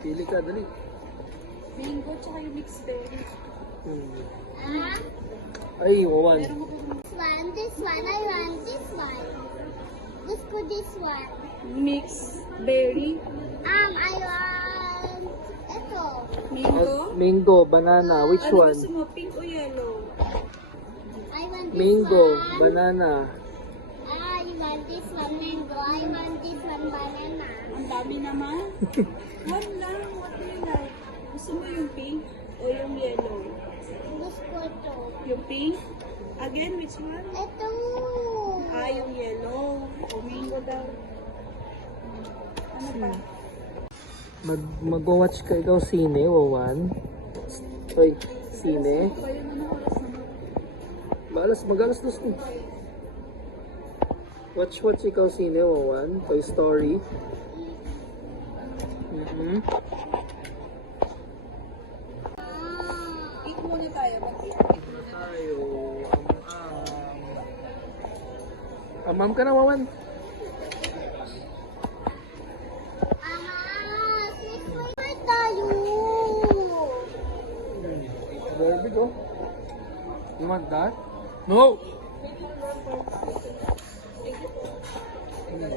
Pili ka, dali. Mango tsaka yung mixed berry. Ay, wawan. This one, I want this one. Let's go this one. Mixed berry. I want ito. Mango. Mango, banana. Which Ano one? gusto mo? Pink o yellow? I want this Mango, one. banana. I want this one mango. I want this one banana. Ang dami naman. One lang. What do you like? Gusto mo yung pink o yung yellow? Gusto ko ito. Yung pink? Again, which one? Ito. Yung yellow. O mango daw. Ano pa? Mag-watch ka ikaw sine, wawan. Hoy, sine. Mag-alas dos ni. Watch ikaw sine, wawan. Toy Story. Eat muna tayo. Mag-eat. Tayo. Amam ka na, wawan. Sweet tayo. Very big, oh. You want that? No!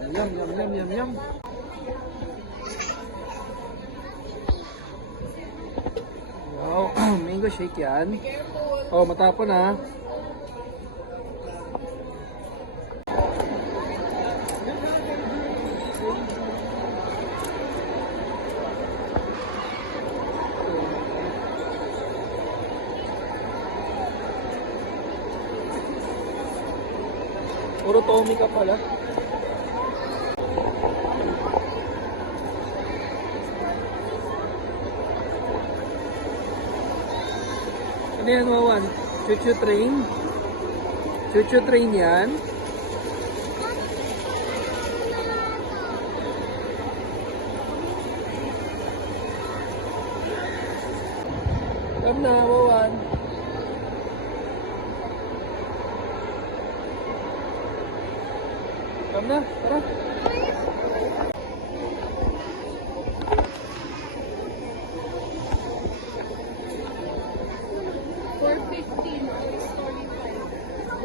Yum. Wow, mango shake yan. Oh, matapon ha. Puro Tommy ka pala. Ano yan, Wawan? Chuchu train? Chuchu train yan? Come na, Wawan. Come na, tara.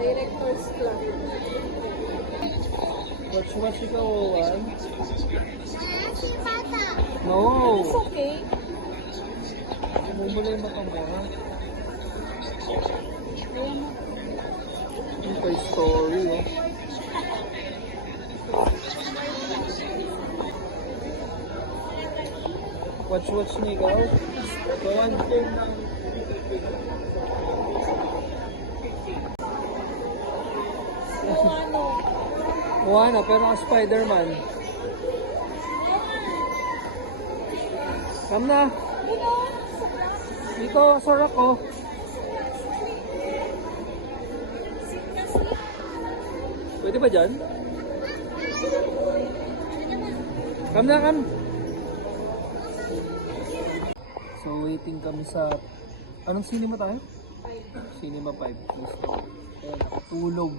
Director's Club. Watch ikaw, Wawan. Si Pata. No! It's okay. Bumula yung mata mo. Yung Toy Story, oh. Watch na ikaw. Wawan. Moana, pero ang Spider-Man. Come na. Dito, sa rock, oh. Pwede ba dyan? Come na, come. So, waiting kami sa... Anong cinema tayo? Cinema 5. Let's go. Ayan, nakatulog.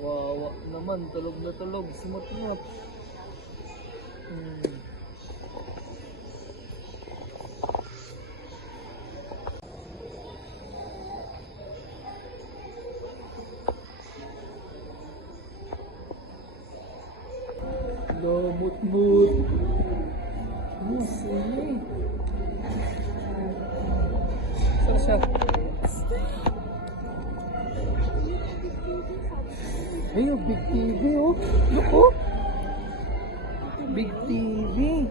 Wawa naman, tulog na tulog. Sumot-mot. Lumot-mot. Sini. Saan siya? Ay, oh, big TV, oh. Look, oh. Big TV.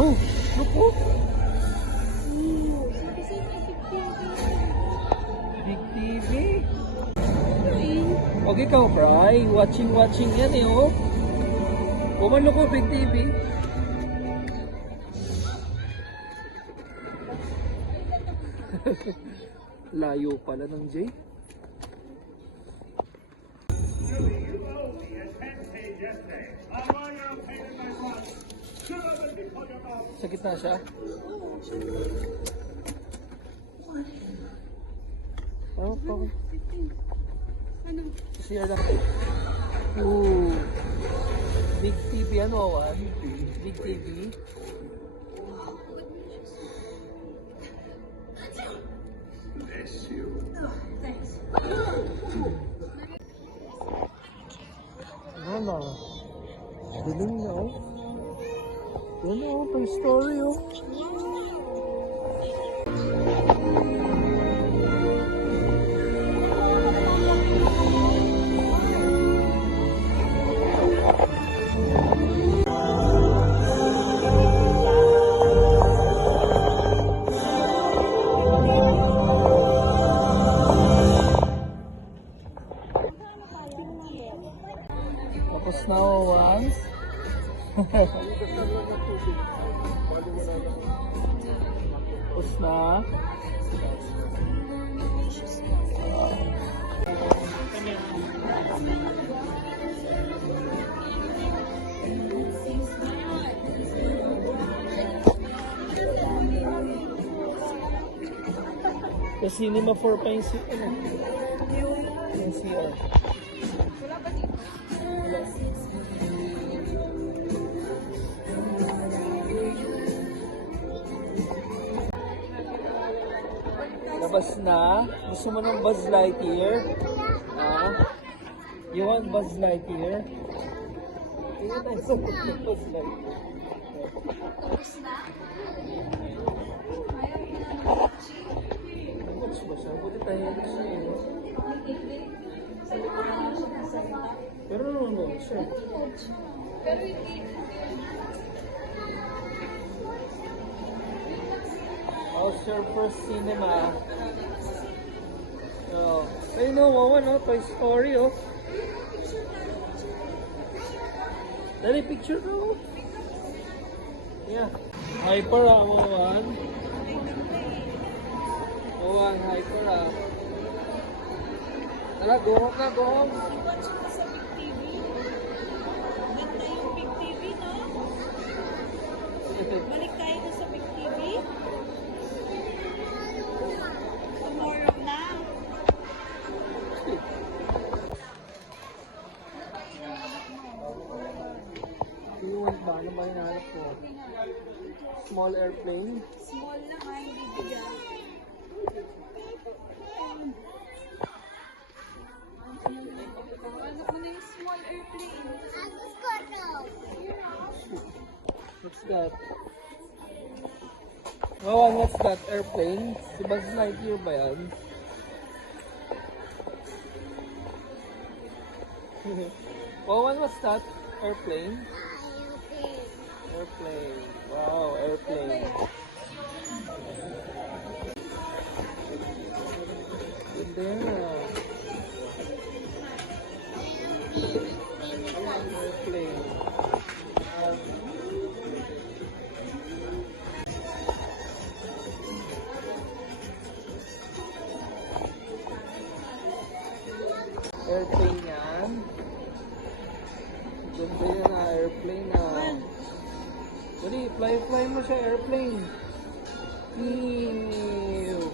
Oh, look, oh. Big TV. Okay, ikaw, Fry. Watching yan, eh, oh. Kumano ko, big TV. Layo pala ng Jay. Sa gitna siya? Oh, oh. Ano? Siya lang. Ooh. Big TV, ano, Wawan? Big TV. Ano? Galing na, oh. Yan na, oh. Toy Story, oh. Tapos na, Wawan. Tapos na. Sa Cinema 4 pa yung yung CR. Labas na. Gusto mo ng Buzz Lightyear? Ah? You want Buzz Lightyear? Tingnan tayo sa Buzz Lightyear. Tapos ba siya? Buti tayo siya eh. Pero nanonood siya. Oh, Surfers Cinema. Oh. Ay no, Wawan, oh. Toy Story, oh. Dali, picture ko. Yeah. Hyper, ah, Wawan. Wawan, hyper, ah. Tara, go home na, go home. Watch ko sa Big TV. Ganda yung Big TV, no? Balik tayo dun sa Big TV. Tomorrow na. Iwan ba? Ano ba hinahanap ko? Small airplane? Small lang ha, hindi bigat. Ano mo na yung small airplane? Agus ko to. What's that? Wawan, what's that? Airplane? Si Buzz Lightyear ba yan? Wawan, what's that? Airplane? Airplane. Wow, airplane. Ganda yan. Airplane. Airplane yan. Ganda yan na airplane na. Dali, fly mo siya airplane. Ew.